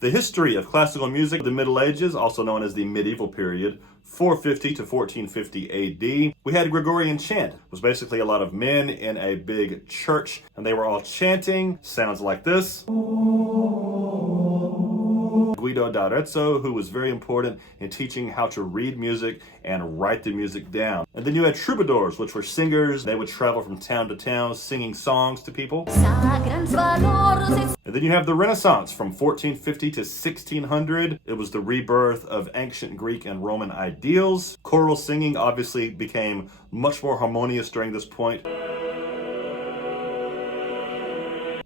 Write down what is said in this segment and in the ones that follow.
The history of classical music, the Middle Ages, also known as the medieval period, 450 to 1450 AD. We had Gregorian chant. It was basically a lot of men in a big church, and they were all chanting. Sounds like this. Guido d'Arezzo, who was very important in teaching how to read music and write the music down. And then you had troubadours, which were singers. They would travel from town to town singing songs to people. And then you have the Renaissance from 1450 to 1600. It was the rebirth of ancient Greek and Roman ideals. Choral singing obviously became much more harmonious during this point.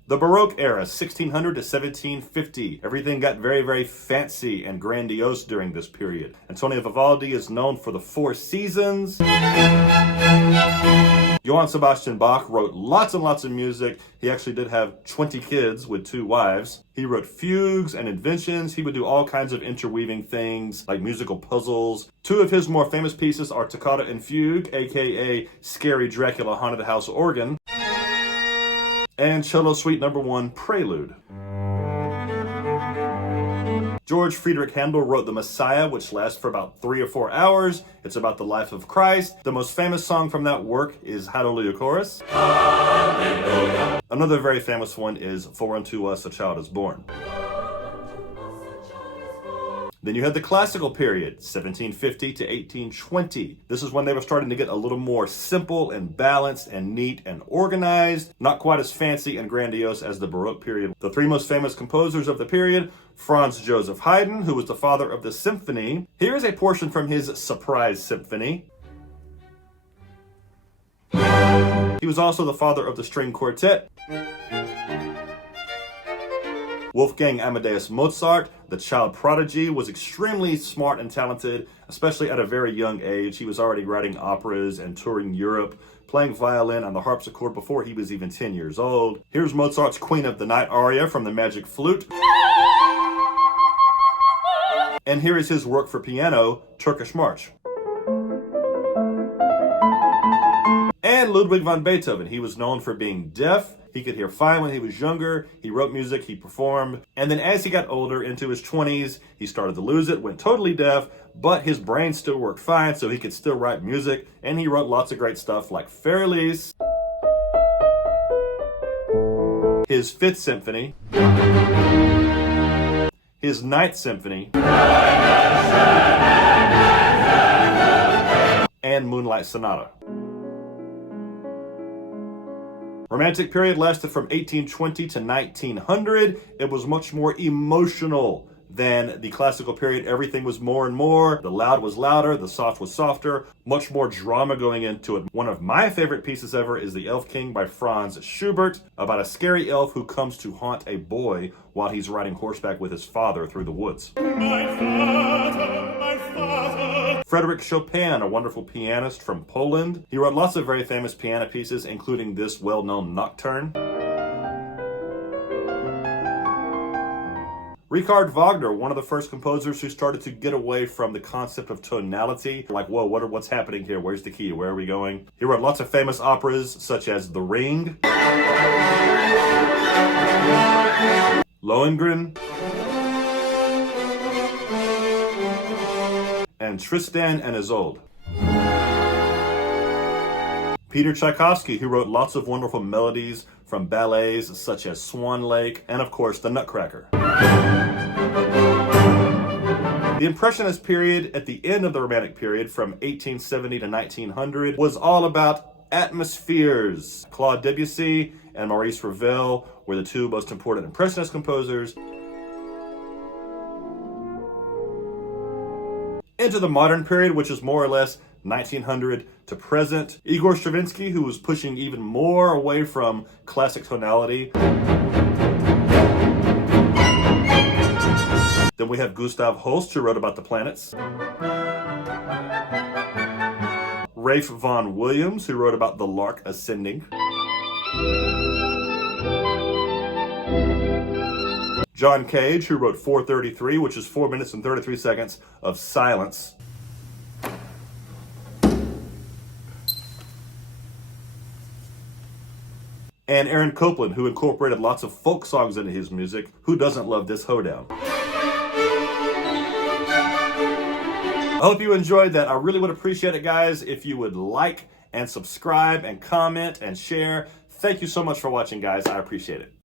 The Baroque era, 1600 to 1750. Everything got very, very fancy and grandiose during this period. Antonio Vivaldi is known for the Four Seasons. Johann Sebastian Bach wrote lots and lots of music. He actually did have 20 kids with 2 wives. He wrote fugues and inventions. He would do all kinds of interweaving things like musical puzzles. 2 of his more famous pieces are Toccata and Fugue, aka Scary Dracula Haunted House Organ, and Cello Suite No. 1 Prelude. George Friedrich Handel wrote The Messiah, which lasts for about 3 or 4 hours. It's about the life of Christ. The most famous song from that work is Hallelujah Chorus. Hallelujah. Another very famous one is For Unto Us a Child is Born. Then you had the classical period, 1750 to 1820. This is when they were starting to get a little more simple and balanced and neat and organized, not quite as fancy and grandiose as the Baroque period. The 3 most famous composers of the period, Franz Joseph Haydn, who was the father of the symphony. Here is a portion from his Surprise Symphony. He was also the father of the string quartet. Wolfgang Amadeus Mozart, the child prodigy, was extremely smart and talented, especially at a very young age. He was already writing operas and touring Europe, playing violin on the harpsichord before he was even 10 years old. Here's Mozart's Queen of the Night aria from the Magic Flute. And here is his work for piano, Turkish March. And Ludwig van Beethoven. He was known for being deaf. He could hear fine when he was younger. He wrote music, he performed. And then as he got older, into his 20s, he started to lose it, went totally deaf, but his brain still worked fine, so he could still write music. And he wrote lots of great stuff like Feuerlise, his 5th Symphony, his 9th Symphony, and Moonlight Sonata. Romantic period lasted from 1820 to 1900. It was much more emotional than the classical period. Everything was more and more. The loud was louder, the soft was softer, much more drama going into it. One of my favorite pieces ever is The Elf King by Franz Schubert, about a scary elf who comes to haunt a boy while he's riding horseback with his father through the woods. My father, my father. Frédéric Chopin, a wonderful pianist from Poland. He wrote lots of very famous piano pieces, including this well-known Nocturne. Richard Wagner, one of the first composers who started to get away from the concept of tonality. Like, whoa, what's happening here? Where's the key? Where are we going? He wrote lots of famous operas, such as The Ring, Lohengrin, and Tristan and Isolde. Peter Tchaikovsky, who wrote lots of wonderful melodies from ballets such as Swan Lake, and of course, The Nutcracker. The Impressionist period at the end of the Romantic period from 1870 to 1900 was all about atmospheres. Claude Debussy and Maurice Ravel were the 2 most important Impressionist composers. Into the modern period, which is more or less 1900 to present. Igor Stravinsky, who was pushing even more away from classic tonality. Then we have Gustav Holst, who wrote about the planets. Ralph Vaughan Williams, who wrote about the lark ascending. John Cage, who wrote 433, which is 4 minutes and 33 seconds of silence. And Aaron Copland, who incorporated lots of folk songs into his music. Who doesn't love this hoedown? hope you enjoyed that. I really would appreciate it, guys, if you would like and subscribe and comment and share. Thank you so much for watching, guys. I appreciate it.